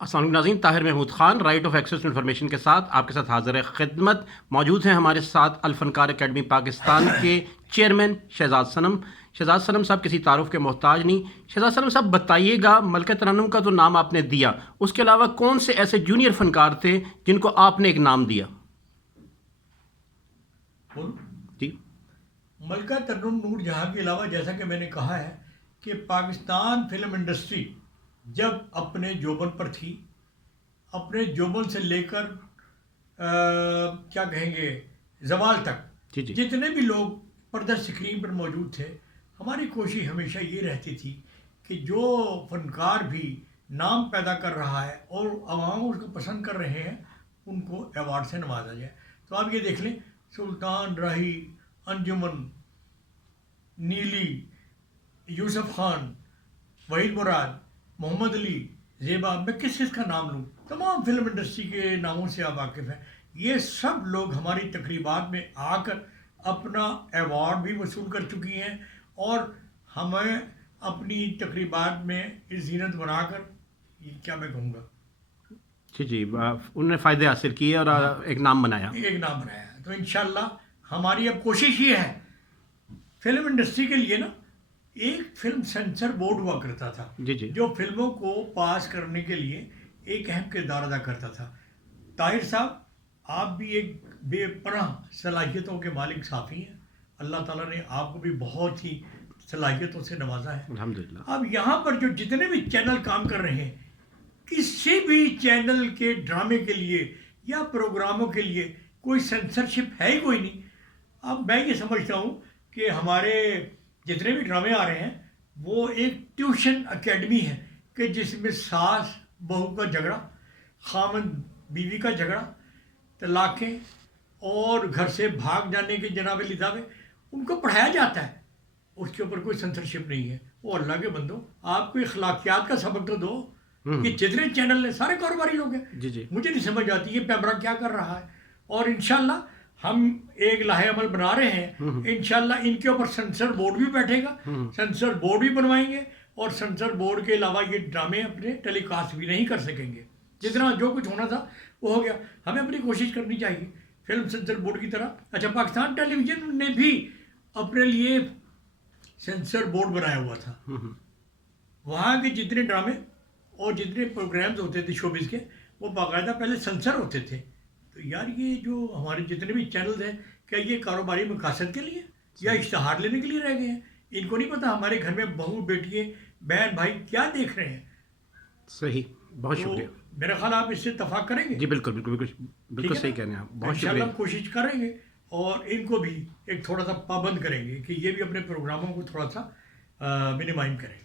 السلام علیکم ناظرین، Tahir Mahmood Khan right of access to information کے ساتھ آپ کے ساتھ حاضر خدمت موجود ہیں. ہمارے ساتھ الفنکار اکیڈمی پاکستان کے چیئرمین شہزاد صنم. شہزاد صنم صاحب کسی تعارف کے محتاج نہیں. شہزاد صنم صاحب بتائیے گا، ملکہ ترنم کا تو نام آپ نے دیا، اس کے علاوہ کون سے ایسے جونیئر فنکار تھے جن کو آپ نے ایک نام دیا؟ جی، ملکہ ترنم نور جہاں کے علاوہ جیسا کہ میں نے کہا ہے کہ پاکستان فلم انڈسٹری جب اپنے جوبن پر تھی، اپنے جوبن سے لے کر کیا کہیں گے زوال تک جی جی جتنے بھی لوگ پردہ اسکرین پر موجود تھے، ہماری کوشش ہمیشہ یہ رہتی تھی کہ جو فنکار بھی نام پیدا کر رہا ہے اور عوام اس کو پسند کر رہے ہیں ان کو ایوارڈ سے نوازا جائے. تو آپ یہ دیکھ لیں، سلطان راہی، انجمن، نیلی، یوسف خان، وحید مراد، محمد علی، زیبا، میں کس کا نام لوں، تمام فلم انڈسٹری کے ناموں سے آپ واقف ہیں. یہ سب لوگ ہماری تقریبات میں آ کر اپنا ایوارڈ بھی وصول کر چکی ہیں اور ہمیں اپنی تقریبات میں اس زینت بنا کر، کیا میں کہوں گا، جی جی انہوں نے فائدے حاصل کیے اور ایک نام بنایا. تو انشاءاللہ ہماری اب کوشش یہ ہے. فلم انڈسٹری کے لیے نا ایک فلم سینسر بورڈ ہوا کرتا تھا جی جی جو فلموں کو پاس کرنے کے لیے ایک اہم کردار ادا کرتا تھا. طاہر صاحب، آپ بھی ایک بے پناہ صلاحیتوں کے مالک صحافی ہیں. اللہ تعالیٰ نے آپ کو بھی بہت ہی صلاحیتوں سے نوازا ہے. الحمدللہ. اب یہاں پر جو جتنے بھی چینل کام کر رہے ہیں، کسی بھی چینل کے ڈرامے کے لیے یا پروگراموں کے لیے کوئی سینسرشپ ہے ہی کوئی نہیں. اب میں یہ سمجھتا ہوں کہ ہمارے جتنے بھی ڈرامے آ رہے ہیں وہ ایک ٹیوشن اکیڈمی ہے کہ جس میں ساس بہو کا جھگڑا، خامند بیوی کا جھگڑا، طلاقیں اور گھر سے بھاگ جانے کے جناب لداوے ان کو پڑھایا جاتا ہے. اس کے اوپر کوئی سینسرشپ نہیں ہے. وہ اللہ کے بندو، آپ کو اخلاقیات کا سبق تو دو کہ جتنے چینل ہیں سارے کاروباری لوگ ہیں. جی جی مجھے نہیں سمجھ آتی یہ پیمرا کیا کر رہا ہے. اور انشاءاللہ ہم ایک لاہے عمل بنا رہے ہیں. انشاءاللہ ان کے اوپر سینسر بورڈ بھی بیٹھے گا، سینسر بورڈ بھی بنوائیں گے اور سینسر بورڈ کے علاوہ یہ ڈرامے اپنے ٹیلی کاسٹ بھی نہیں کر سکیں گے. جتنا جو کچھ ہونا تھا وہ ہو گیا. ہمیں اپنی کوشش کرنی چاہیے فلم سینسر بورڈ کی طرح. اچھا، پاکستان ٹیلی ویژن نے بھی اپنے لیے سینسر بورڈ بنایا ہوا تھا. وہاں کے جتنے ڈرامے اور جتنے پروگرامز ہوتے تھے شوبز کے، وہ باقاعدہ پہلے سینسر ہوتے تھے. تو یار یہ جو ہمارے جتنے بھی چینلز ہیں، کیا یہ کاروباری مقاصد کے لیے یا اشتہار لینے کے لیے رہ گئے ہیں؟ ان کو نہیں پتا ہمارے گھر میں بہو بیٹیے بہن بھائی کیا دیکھ رہے ہیں. صحیح، بہت شکریہ. میرا خیال آپ اس سے اتفاق کریں گے. جی بالکل بالکل بالکل بالکل صحیح کہہ رہے ہیں آپ. بہت شکریہ. انشاءاللہ کوشش کریں گے اور ان کو بھی ایک تھوڑا سا پابند کریں گے کہ یہ بھی اپنے پروگراموں کو تھوڑا سا منیمائز کریں.